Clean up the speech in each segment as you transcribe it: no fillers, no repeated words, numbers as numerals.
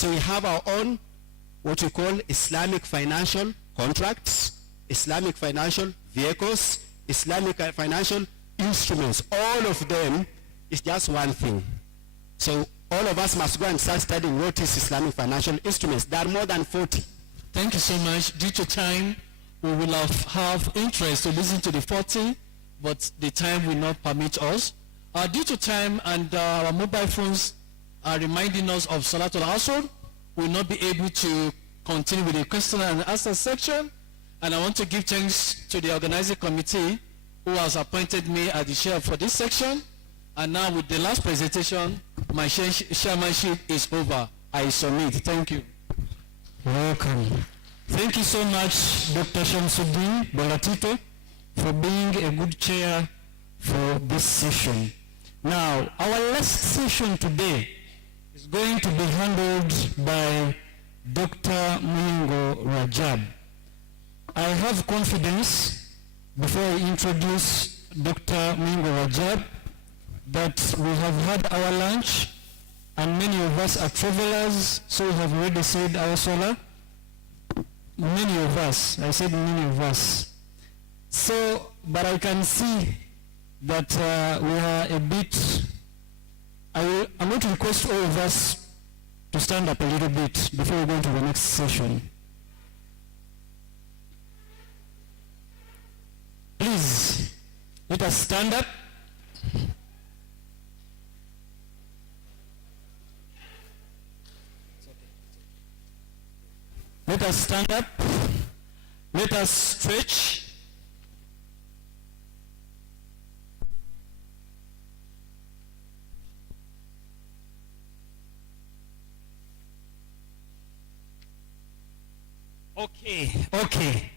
So we have our own, what we call Islamic financial contracts, Islamic financial vehicles, Islamic financial instruments. All of them is just one thing. So all of us must go and start studying what is Islamic financial instruments. There are more than 40. Thank you so much. Due to time, we will have interest to listen to the 40, but the time will not permit us. Due to time and our mobile phones are reminding us of Salatul Asr, we will not be able to continue with the question and answer section. And I want to give thanks to the organizing committee who has appointed me as the chair for this section. And now with the last presentation, my chairmanship is over. I submit. Thank you. Welcome. Thank you so much, Dr. Shamsuddin Bolatito, for being a good chair for this session. Now, our last session today is going to be handled by Dr. Mwingo Rajab. I have confidence, before I introduce Dr. Mwingo Rajab, that we have had our lunch, and many of us are travelers, so we have already said our salah. Many of us, I said many of us. So, but I can see that we are a bit, I'm going to request all of us to stand up a little bit before we go to the next session. Please, let us stand up. Let us stand up. Let us stretch. Okay.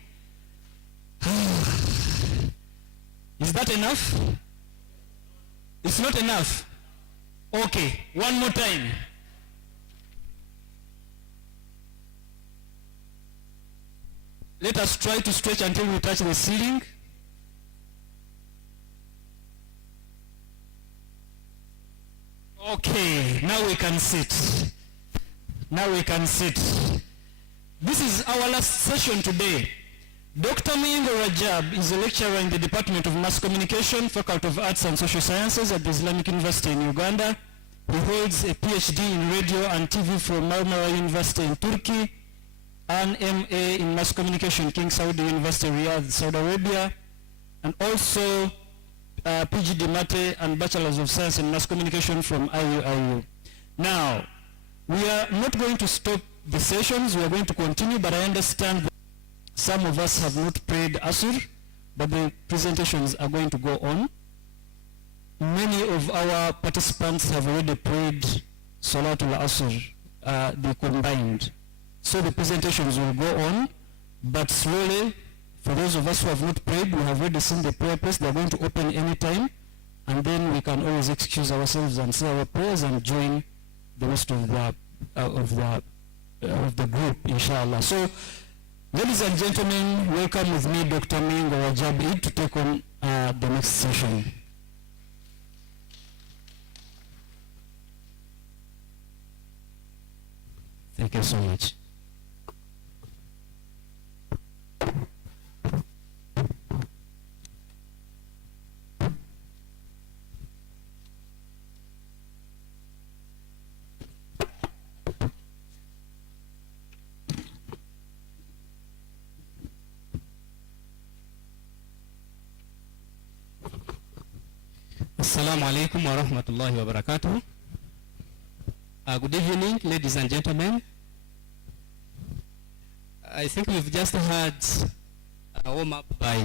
Is that enough? It's not enough. Okay, one more time. Let us try to stretch until we touch the ceiling. Okay, now we can sit. Now we can sit. This is our last session today. Dr. Mwingo Rajab is a lecturer in the Department of Mass Communication, Faculty of Arts and Social Sciences at the Islamic University in Uganda. He holds a PhD in radio and TV from Marmara University in Turkey, an MA in Mass Communication, King Saud University, Riyadh, Saudi Arabia, and also PGD Mate and Bachelors of Science in Mass Communication from IUIU. Now, we are not going to stop the sessions, we are going to continue, but I understand that some of us have not prayed Asr, but the presentations are going to go on. Many of our participants have already prayed Salatul Asr, they combined. So the presentations will go on, but slowly, for those of us who have not prayed, we have already seen the prayer place. They are going to open any time, and then we can always excuse ourselves and say our prayers and join the rest of the group, inshallah. So, ladies and gentlemen, welcome with me Dr. Mwingo Rajab to take on the next session. Thank you so much. Assalamu alaikum wa rahmatullahi wa barakatuh. Good evening, ladies and gentlemen. I think we've just had a warm-up by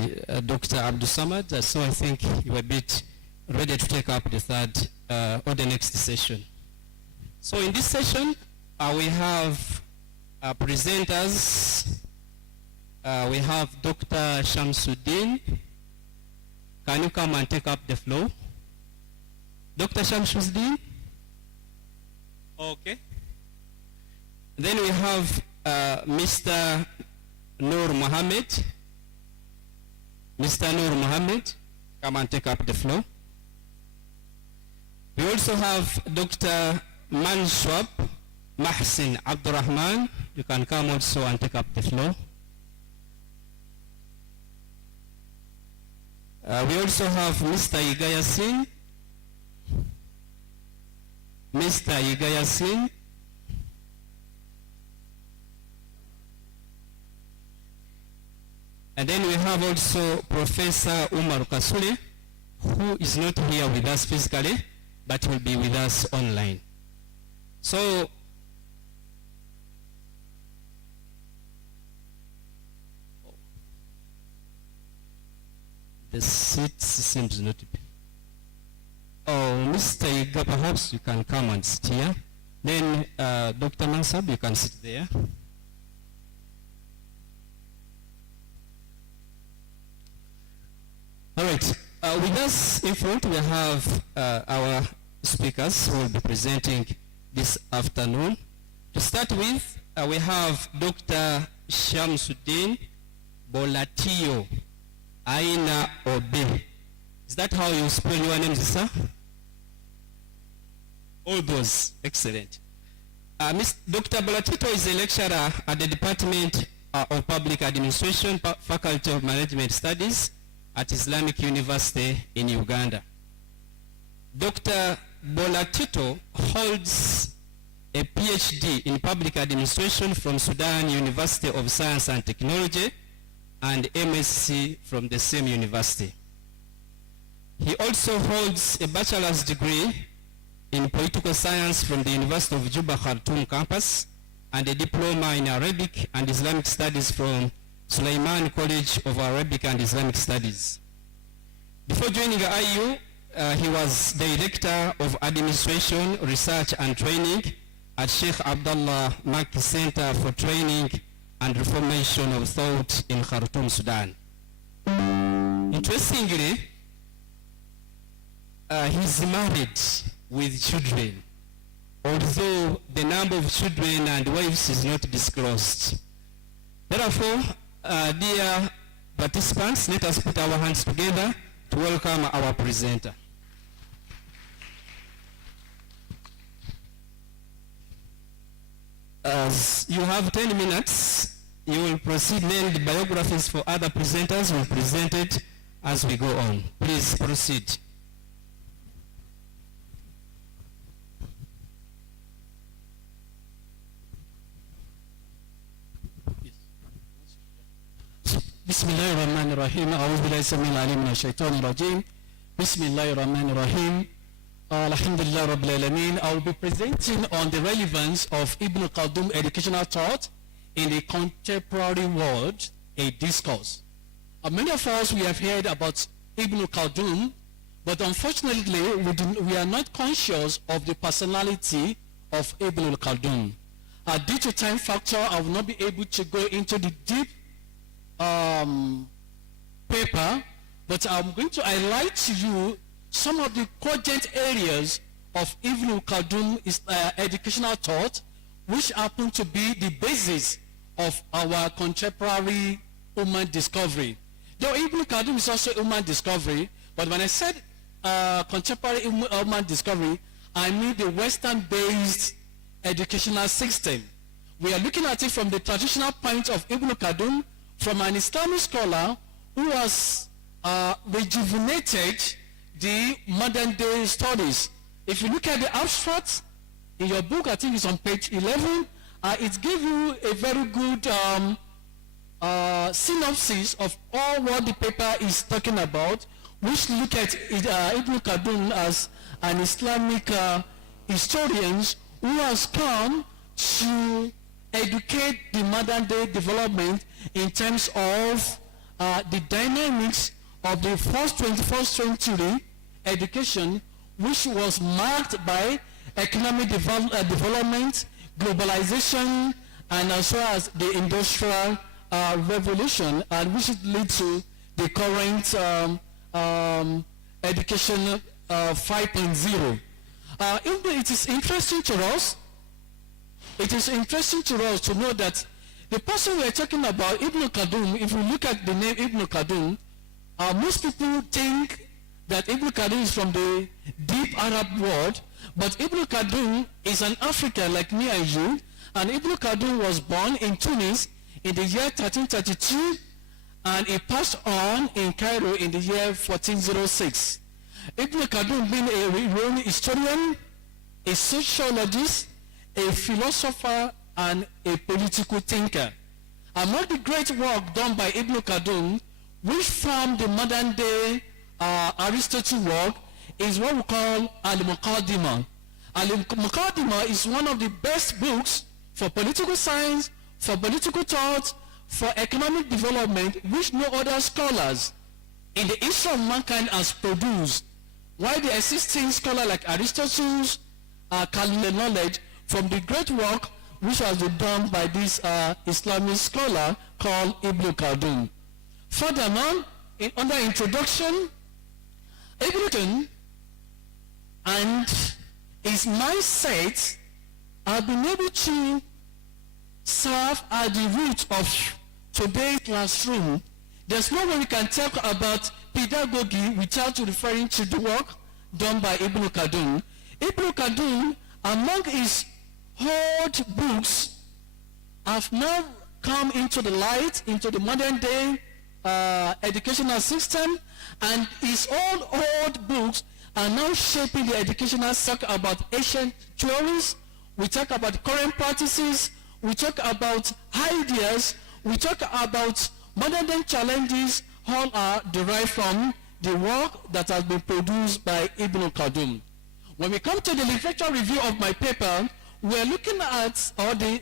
Dr. Abdul Samad, so I think you're a bit ready to take up the third or the next session. So in this session, we have presenters. We have Dr. Shamsuddin. Can you come and take up the floor? Dr. Shamsuddin? Okay. Then we have Mr. Noor Mohammed. Mr. Noor Mohammed, come and take up the floor. We also have Dr. Manshwab. Mahsin Abdurrahman, you can come also and take up the floor. We also have Mr. Igaya Singh. Mr. Igaya Singh. And then we have also Professor Umar Kasule, who is not here with us physically, but will be with us online. So, the seat seems not to be. Oh, Mr. Iga, perhaps you can come and sit here. Then, Dr. Mansab, you can sit there. All right. With us in front, we have our speakers who will be presenting this afternoon. To start with, we have Dr. Shamsuddin Bolatio Aina Obe. Is that how you spell your name, sir? All those. Excellent. Dr. Bolatito is a lecturer at the Department of Public Administration, Faculty of Management Studies at Islamic University in Uganda. Dr. Bolatito holds a PhD in Public Administration from Sudan University of Science and Technology and MSc from the same university. He also holds a bachelor's degree in Political Science from the University of Juba Khartoum campus and a diploma in Arabic and Islamic Studies from Sulaiman College of Arabic and Islamic Studies. Before joining IU, he was Director of Administration, Research and Training at Sheikh Abdullah Makki Center for Training and Reformation of Thought in Khartoum, Sudan. Interestingly, he's married with children, although the number of children and wives is not disclosed. Therefore, dear participants, let us put our hands together to welcome our presenter. As you have 10 minutes, you will proceed, then the biographies for other presenters will be presented as we go on. Please proceed. بسم الله الرحمن الرحيم أعوذ بالله السميع العليم من الشيطان الرجيم بسم الله الرحمن الرحيم الحمد لله رب العالمين. I will be presenting on the relevance of Ibn Khaldun educational thought in the contemporary world, a discourse. Many of us, we have heard about Ibn Khaldun, but unfortunately we are not conscious of the personality of Ibn Khaldun. Due to time factor, I will not be able to go into the deep paper, but I'm going to highlight to you some of the cogent areas of Ibn Khaldun's educational thought, which happen to be the basis of our contemporary human discovery. Though Ibn Khaldun is also human discovery, but when I said contemporary human discovery, I mean the Western-based educational system. We are looking at it from the traditional point of Ibn Khaldun, from an Islamic scholar who has rejuvenated the modern day studies. If you look at the abstract in your book, I think it's on page 11, it gives you a very good synopsis of all what the paper is talking about, which look at Ibn Khaldun as an Islamic historian who has come to educate the modern day development in terms of the dynamics of the first 21st century education, which was marked by economic development, globalization, and as well as the industrial revolution, and which lead to the current education 5.0. It is interesting to us. It is interesting to us to know that the person we are talking about, Ibn Khaldun, if we look at the name Ibn Khaldun, most people think that Ibn Khaldun is from the deep Arab world, But Ibn Khaldun is an African like me and you, and Ibn Khaldun was born in Tunis in the year 1332, and he passed on in Cairo in the year 1406. Ibn Khaldun being a renowned historian, a sociologist, a philosopher, and a political thinker. Among the great work done by Ibn Khaldun, which formed the modern day Aristotle work, is what we call Al-Muqaddimah. Al-Muqaddimah is one of the best books for political science, for political thought, for economic development, which no other scholars in the history of mankind has produced. While the existing scholar like Aristotle's calculated knowledge from the great work which has been done by this Islamic scholar called Ibn Khaldun. Furthermore, under introduction, Ibn Khaldun and his mindset have been able to serve at the root of today's classroom. There's no way we can talk about pedagogy without referring to the work done by Ibn Khaldun. Ibn Khaldun, among his old books, have now come into the light, into the modern day educational system, and his old books are now shaping the educational sector about ancient theories. We talk about current practices, we talk about ideas, we talk about modern day challenges, all are derived from the work that has been produced by Ibn Khaldun. When we come to the literature review of my paper, we're looking at, or the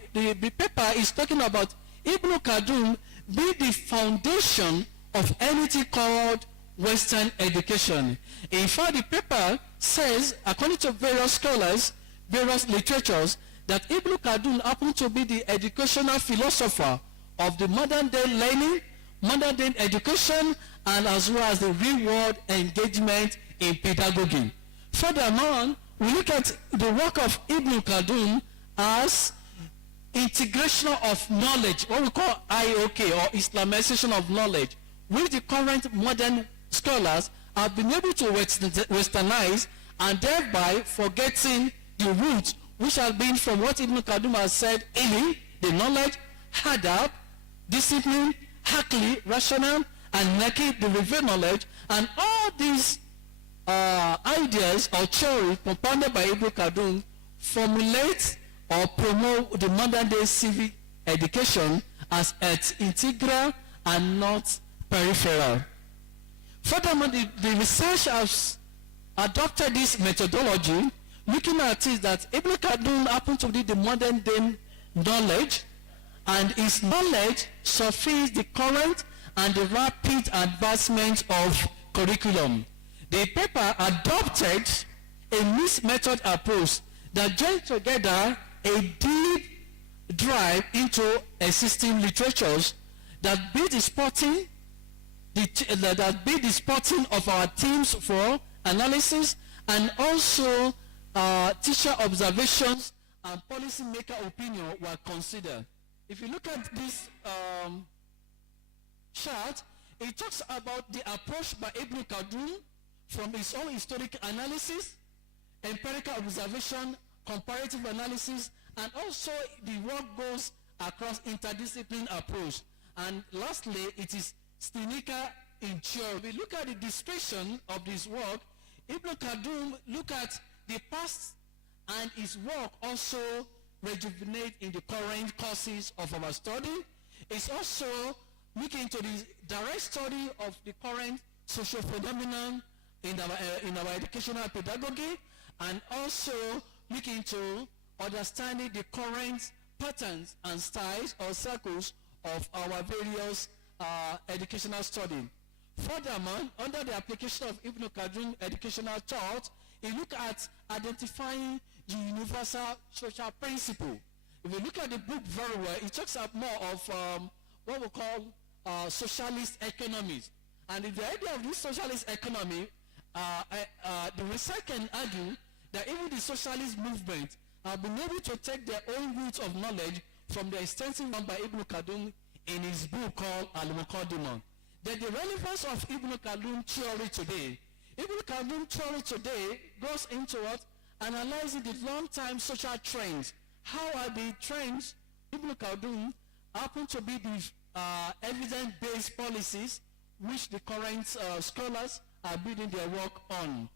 paper is talking about Ibn Khaldun being the foundation of anything called Western education. In fact, the paper says, according to various scholars, various literatures, that Ibn Khaldun happened to be the educational philosopher of the modern day learning, modern day education, and as well as the real-world engagement in pedagogy. Furthermore, we look at the work of Ibn Khaldun as integration of knowledge, what we call IOK, or Islamization of knowledge, which the current modern scholars have been able to westernize, and thereby forgetting the roots which have been from what Ibn Khaldun has said: ilm, the knowledge; hadab, discipline; akli, rational; and naki, the revealed knowledge. And all these ideas or theory compounded by Ibn Khaldun formulate or promote the modern day civic education as its integral and not peripheral. Furthermore, the research has adopted this methodology, looking at it that Ibn Khaldun happened to be the modern day knowledge, and his knowledge suffices the current and the rapid advancement of curriculum. The paper adopted a mixed method approach that joined together a deep dive into existing literatures that be the spotting of our themes for analysis, and also teacher observations and policymaker opinion were considered. If you look at this chart, it talks about the approach by Ibn Khaldun from his own historic analysis, empirical observation, comparative analysis, and also the work goes across interdisciplinary approach. And lastly, it is clinical in theory. We look at the description of this work. Ibn Khaldun look at the past, and his work also rejuvenate in the current courses of our study. It's also looking into the direct study of the current social phenomenon in our educational pedagogy, and also looking into understanding the current patterns and styles or circles of our various educational study. Furthermore, under the application of Ibn Khaldun educational thought, he look at identifying the universal social principle. If you look at the book very well, it talks up more of what we call socialist economies. And the idea of this socialist economy, the research can argue that even the socialist movement have been able to take their own roots of knowledge from the extensive one by Ibn Khaldun in his book called Al-Muqaddimah. That the relevance of Ibn Khaldun theory today, Ibn Khaldun theory today goes into what? analyzing the long-time social trends. How are the trends Ibn Khaldun happen to be the evidence-based policies which the current scholars are building their work on.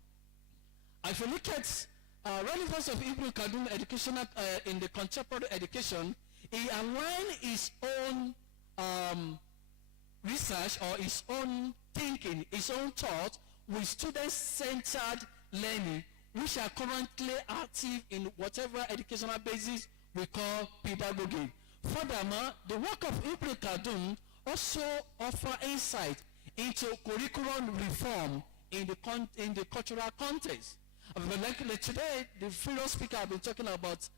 If you look at relevance of Ibn Khaldun educational in the contemporary education, he aligned his own research or his own thinking, his own thought with student-centered learning, which are currently active in whatever educational basis we call pedagogy. Furthermore, the work of Ibn Khaldun also offer insight into curriculum reform in the cultural context. Like today, the previous speaker have been talking about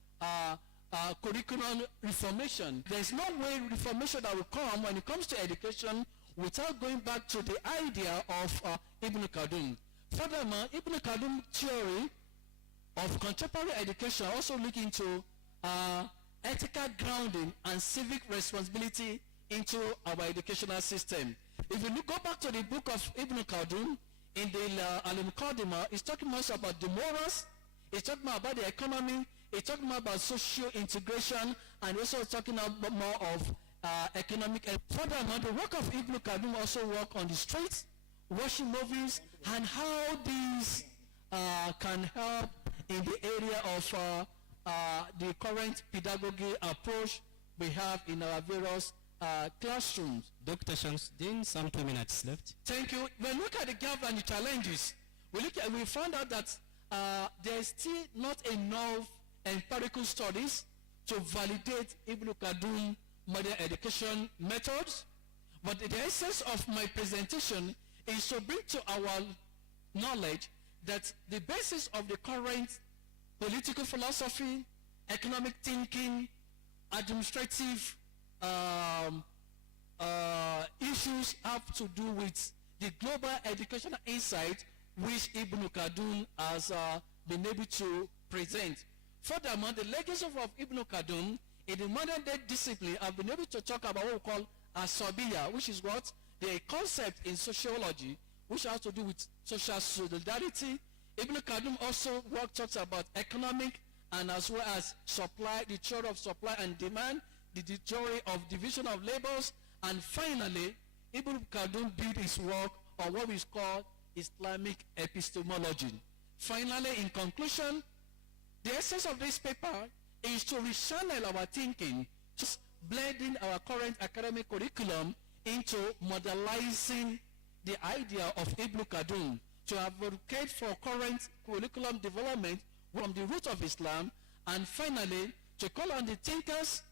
curriculum reformation. There is no way reformation that will come when it comes to education without going back to the idea of Ibn Khaldun. Furthermore, Ibn Khaldun theory of contemporary education also look into ethical grounding and civic responsibility into our educational system. If you go back to the book of Ibn Khaldun, in the Al-Muqaddimah, it's talking much about the morals, it's talking about the economy, it's talking about social integration, and also talking about more of economic. Furthermore, the work of Ibn Khaldun also work on the streets, watching movies, and how these can help in the area of the current pedagogy approach we have in our various classrooms. Dr. Shamsuddin, some 2 minutes left. Thank you. When we look at the gap and the challenges, we found out that there is still not enough empirical studies to validate Ibn Khaldun modern education methods. But the essence of my presentation is to bring to our knowledge that the basis of the current political philosophy, economic thinking, administrative issues have to do with the global educational insight which Ibn Khaldun has been able to present. Furthermore, the legacy of Ibn Khaldun in the modern day discipline have been able to talk about what we call asabiya, which is what the concept in sociology which has to do with social solidarity. Ibn Khaldun also talks about economic and as well as supply, the theory of supply and demand, the theory of division of labors, and finally, Ibn Khaldun built his work on what is called Islamic epistemology. Finally, in conclusion, the essence of this paper is to rechannel our thinking, just blending our current academic curriculum into modelizing the idea of Ibn Khaldun, to advocate for current curriculum development from the root of Islam, and finally, to call on the thinkers,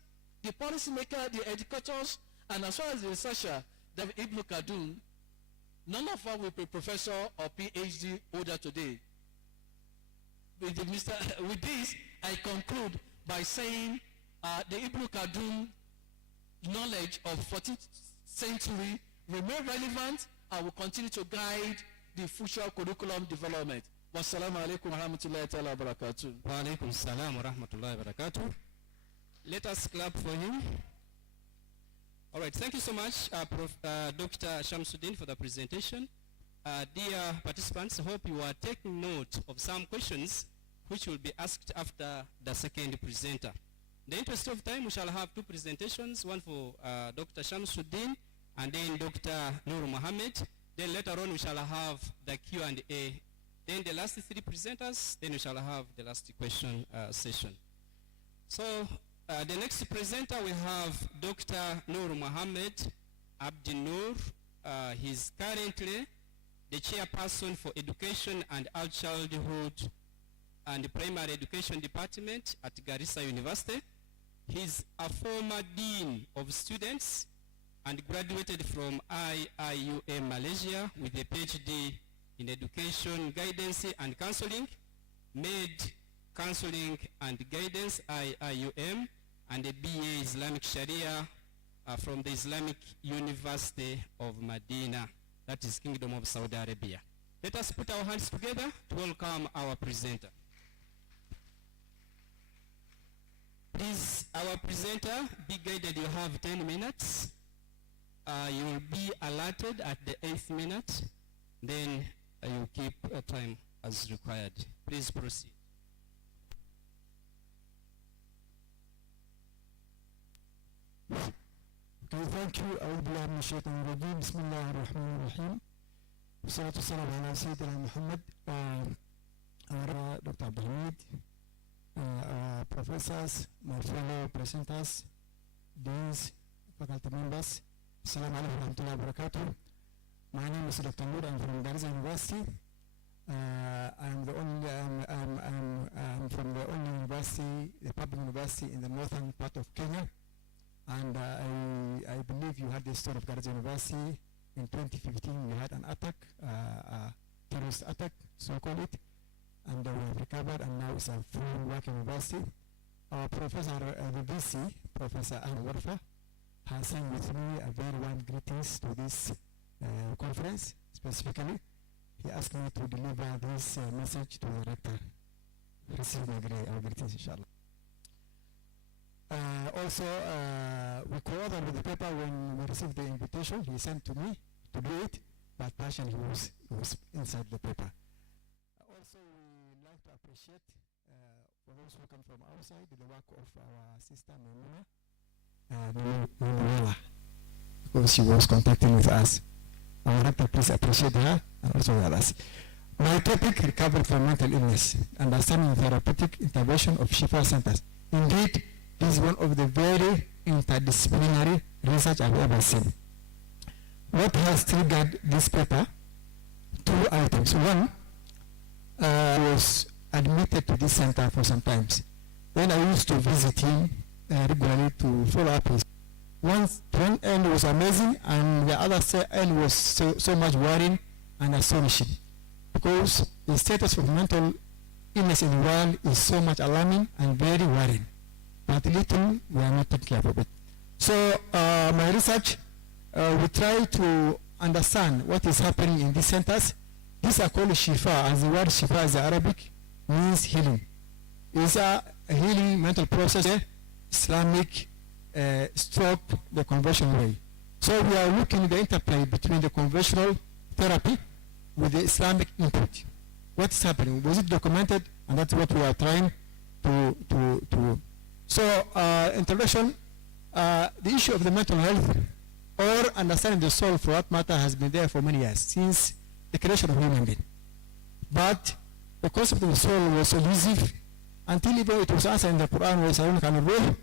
the policymakers, the educators, and as well as the researcher, that Ibn Khaldun, none of us will be professor or PhD holder today. With this, I conclude by saying the Ibn Khaldun knowledge of 14th century remain relevant and will continue to guide the future curriculum development. Wassalamu alaikum wa rahmatullahi ta'ala wa barakatuh. Wa alaikum salam wa rahmatullahi wa barakatuh. Let us clap for him. All right, thank you so much, Dr. Shamsuddin, for the presentation. Dear participants, I hope you are taking note of some questions which will be asked after the second presenter. In the interest of time, we shall have two presentations, one for Dr. Shamsuddin and then Dr. Nur Mohammed. Then later on, we shall have the Q&A. Then the last three presenters, then we shall have the last question session. So the next presenter, we have Dr. Nur Mohammed Abdi Nur. He's currently the chairperson for Education and Early Childhood and Primary Education Department at Garissa University. He's a former dean of students and graduated from IIUM Malaysia with a PhD in Education, Guidance and Counseling, made Counseling and Guidance, IIUM, and a BA Islamic Sharia from the Islamic University of Medina, that is Kingdom of Saudi Arabia. Let us put our hands together to welcome our presenter. Please, our presenter, be guided, you have 10 minutes. You will be alerted at the 8th minute, then you keep time as required. Please proceed. Okay, thank you. أعوذ بالله من الشيطان الرجيم. بسم الله الرحمن الرحيم. والصلاة والسلام على سيدنا محمد. Dr. Abdulhamid, professors, my fellow presenters, deans, faculty members. Assalamu alaikum wa rahmatullahi wa barakatuh. My name is Dr. Noor. I'm from Garissa University. I'm from the only university, the public university in the northern part of Kenya. And I believe you had the story of Garissa University. In 2015, we had an attack, a terrorist attack, so call it. And we have recovered, and now it's a full working university. Our professor, the VC, Professor Ahmed Warfa, has sent with me a very warm greetings to this conference, specifically. He asked me to deliver this message to the rector. Receive my greetings, inshallah. Also, we co-authored with the paper when we received the invitation. He sent to me to do it, but partially he was inside the paper. Also, we like to appreciate, for those who come from outside, the work of our sister Manuela, because she was contacting with us. I would like to please appreciate her and also the others. My topic, recovery from mental illness, understanding therapeutic intervention of Shifa centers. Indeed, this is one of the very interdisciplinary research I've ever seen. What has triggered this paper? Two items. One, I was admitted to this center for some times. Then I used to visit him regularly to follow up his. One end was amazing, and the other end was so much worrying and astonishing, because the status of mental illness in the world is so much alarming and very worrying. But little we are not taking care of it. So my research, we try to understand what is happening in these centers. These are called Shifa, as the word Shifa is Arabic, means healing. It's a healing mental process, Islamic stroke the conventional way. So we are looking at the interplay between the conventional therapy with the Islamic input. What is happening? Was it documented? And that's what we are trying to. So introduction, the issue of the mental health or understanding the soul, for that matter, has been there for many years, since the creation of human being. But the concept of the soul was elusive until even it was answered in the Quran,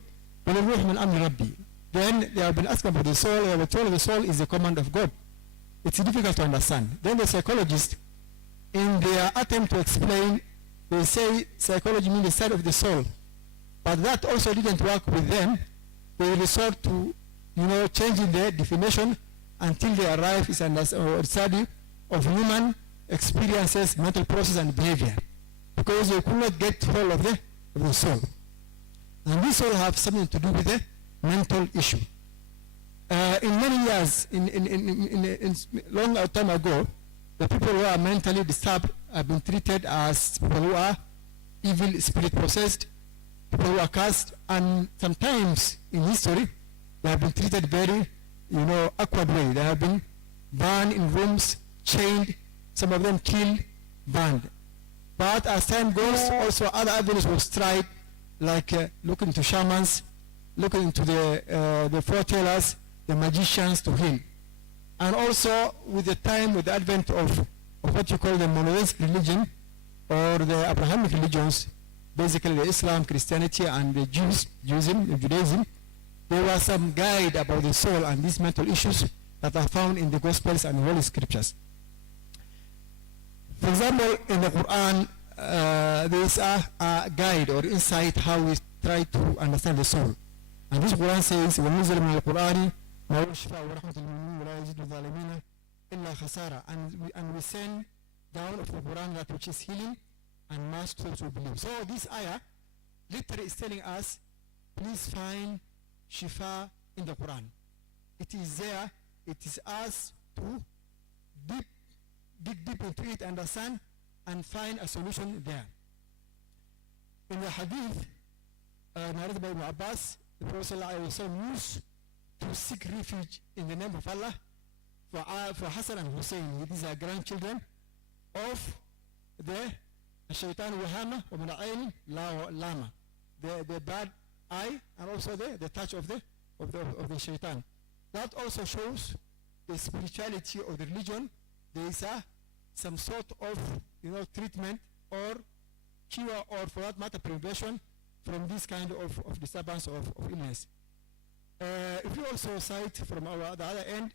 then they have been asked about the soul. They were told the soul is the command of God. It's difficult to understand. Then the psychologists, in their attempt to explain, they say psychology means the side of the soul. But that also didn't work with them. They resort to, changing their definition until they arrive at a study of human experiences, mental process, and behavior, because they could not get hold of the soul. And this all have something to do with the mental issue. In many years, in long time ago, the people who are mentally disturbed have been treated as people who are evil spirit possessed, people who are cursed, and sometimes in history they have been treated very, awkward way. They have been burned in rooms, chained, some of them killed, burned. But as time goes, also other avenues was tried, like looking to shamans, looking into the foretellers, the magicians to heal. And also with the time, with the advent of what you call the monotheistic religion, or the Abrahamic religions, basically the Islam, Christianity, and the Judaism, there was some guide about the soul and these mental issues that are found in the Gospels and Holy Scriptures. For example, in the Quran, there is a guide or insight how we try to understand the soul. And this Quran says, وَنُزِلَ مِنَ الْقُرْآنِ مَا يُشْفَى وَرَحْمَةُ الْمُؤْمِنِينَ وَلَا يَزِيدُ الظَّالِمِينَ إِلَّا خَسَارًا. And we send down of the Quran that which is healing and must those who believe. So this ayah literally is telling us, please find Shifa in the Quran. It is there. It is us to dig deep into it, understand, and find a solution there. In the hadith narrated by Ibn Abbas, the Prophet ﷺ used to seek refuge in the name of Allah for Hassan and Hussein. These are grandchildren of the Shaitan Wahama wa Lama, the bad eye, and also the touch of the of the shaitan. That also shows the spirituality of the religion. There is some sort of treatment or cure, or for that matter prevention from this kind of disturbance of illness. If we also cite from the other end,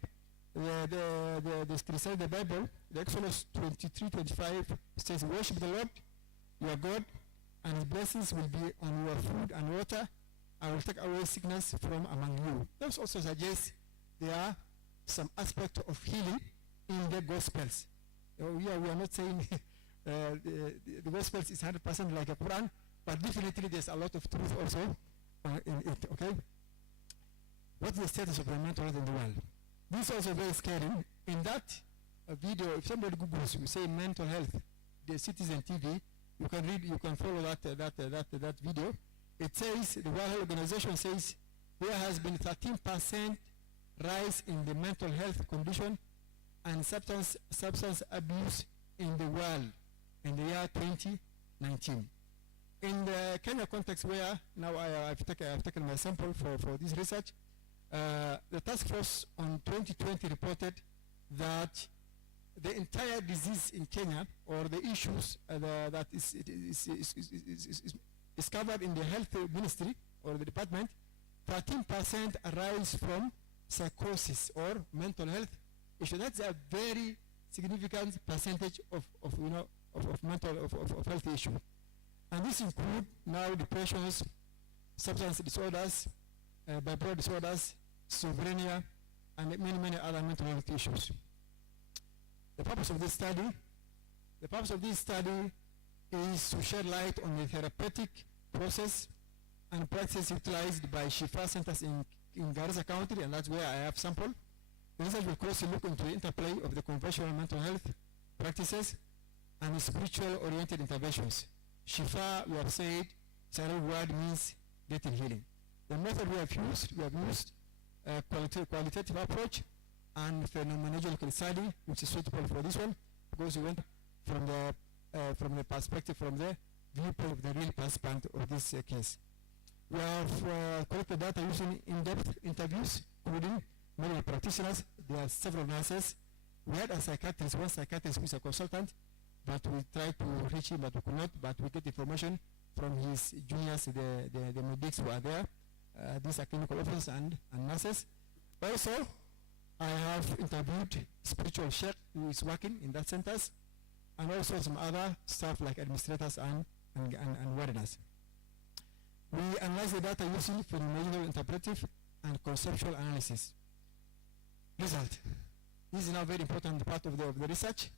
the Bible, the Exodus 23:25 says, "Worship the Lord your God, and His blessings will be on your food and water. I will take away sickness from among you." That also suggests there are some aspect of healing in the Gospels. We are not saying the Gospels is 100% like a Quran, but definitely there's a lot of truth also in it. Okay. What's the status of the mental health in the world? This is also very scary. In that video, if somebody Googles, you say mental health, the Citizen TV, you can read, you can follow that video. It says, the World Health Organization says, there has been 13% rise in the mental health condition and substance abuse in the world in the year 2019. In the Kenya context, where now I've taken my sample for this research, the task force on 2020 reported that the entire disease in Kenya, or the issues that is covered in the health ministry or the department, 13% arise from psychosis or mental health issue. That's a very significant percentage of mental health issue, and this include now depressions, substance disorders, bipolar disorders, schizophrenia, and many other mental health issues. The purpose of this study is to shed light on the therapeutic process and practice utilized by Shifa centers in Garissa County, and that's where I have sample. The research will closely look into the interplay of the conventional mental health practices and spiritual oriented interventions. Shifa, we have said, Arabic word means getting healing. The method we have used qualitative approach and phenomenological study, which is suitable for this one, because we went from the perspective, from the viewpoint of the real participant of this case. We have collected data using in-depth interviews, including medical practitioners. There are several nurses. We had a psychiatrist, one psychiatrist who is a consultant, but we tried to reach him, but we could not. But we get information from his juniors, the medics who are there. These are clinical officers and nurses. Also, I have interviewed spiritual chef who is working in that centers, and also some other staff like administrators and wardeners. We analyze the data using phenomenological, interpretive, and conceptual analysis. Result. This is now very important part of the research.